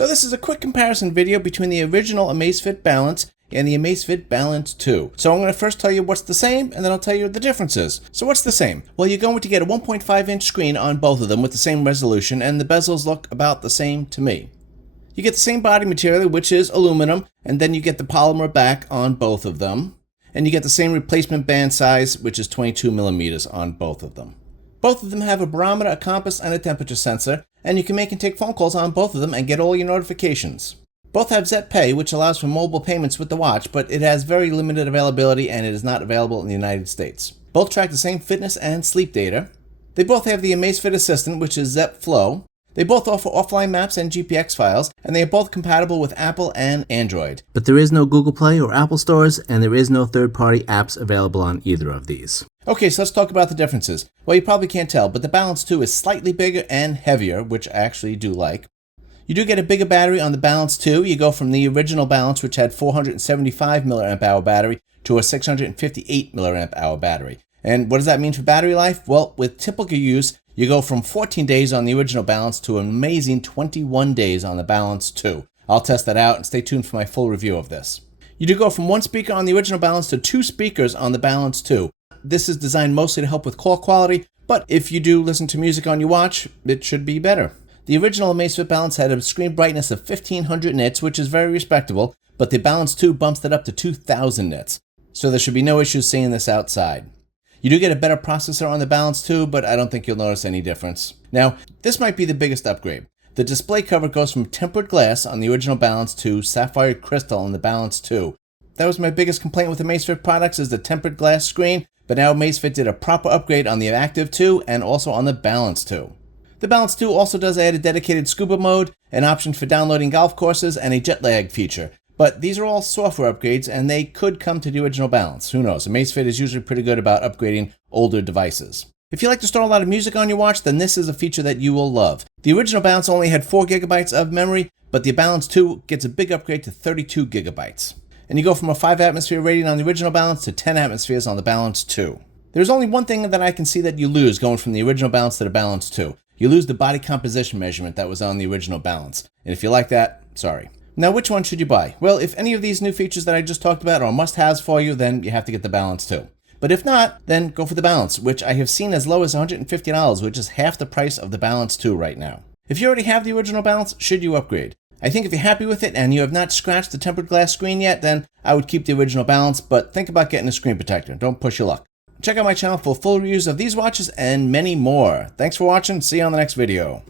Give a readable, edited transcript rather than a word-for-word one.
So this is a quick comparison video between the original Amazfit Balance and the Amazfit Balance 2. So I'm going to first tell you what's the same, and then I'll tell you the differences. So what's the same? Well, you're going to get a 1.5-inch screen on both of them with the same resolution, and the bezels look about the same to me. You get the same body material, which is aluminum, and then you get the polymer back on both of them. And you get the same replacement band size, which is 22 millimeters on both of them. Both of them have a barometer, a compass, and a temperature sensor, and you can make and take phone calls on both of them and get all your notifications. Both have Zet Pay, which allows for mobile payments with the watch, but it has very limited availability and it is not available in the United States. Both track the same fitness and sleep data. They both have the Amazfit Assistant, which is Zep Flow. They both offer offline maps and GPX files, and they are both compatible with Apple and Android. But there is no Google Play or Apple stores, and there is no third-party apps available on either of these. Okay, so let's talk about the differences. Well, you probably can't tell, but the Balance 2 is slightly bigger and heavier, which I actually do like. You do get a bigger battery on the Balance 2. You go from the original Balance, which had 475 mAh battery, to a 658 mAh battery. And what does that mean for battery life? Well, with typical use, you go from 14 days on the original Balance to an amazing 21 days on the Balance 2. I'll test that out and stay tuned for my full review of this. You do go from one speaker on the original Balance to two speakers on the Balance 2. This is designed mostly to help with call quality, but if you do listen to music on your watch, it should be better. The original Amazfit Balance had a screen brightness of 1500 nits, which is very respectable, but the Balance 2 bumps it up to 2000 nits. So there should be no issues seeing this outside. You do get a better processor on the Balance 2, but I don't think you'll notice any difference. Now, this might be the biggest upgrade. The display cover goes from tempered glass on the original Balance to sapphire crystal on the Balance 2. That was my biggest complaint with Amazfit products, is the tempered glass screen, but now Amazfit did a proper upgrade on the Active 2 and also on the Balance 2. The Balance 2 also does add a dedicated scuba mode, an option for downloading golf courses, and a jet lag feature. But these are all software upgrades, and they could come to the original Balance. Who knows? Amazfit is usually pretty good about upgrading older devices. If you like to store a lot of music on your watch, then this is a feature that you will love. The original Balance only had 4 gigabytes of memory, but the Balance 2 gets a big upgrade to 32 gigabytes. And you go from a 5 atmosphere rating on the original Balance to 10 atmospheres on the Balance 2. There's only one thing that I can see that you lose going from the original Balance to the Balance 2. You lose the body composition measurement that was on the original Balance. And if you like that, sorry. Now, which one should you buy? Well, if any of these new features that I just talked about are must-haves for you, then you have to get the Balance 2. But if not, then go for the Balance, which I have seen as low as $150, which is half the price of the Balance 2 right now. If you already have the original Balance, should you upgrade? I think if you're happy with it and you have not scratched the tempered glass screen yet, then I would keep the original Balance, but think about getting a screen protector. Don't push your luck. Check out my channel for full reviews of these watches and many more. Thanks for watching. See you on the next video.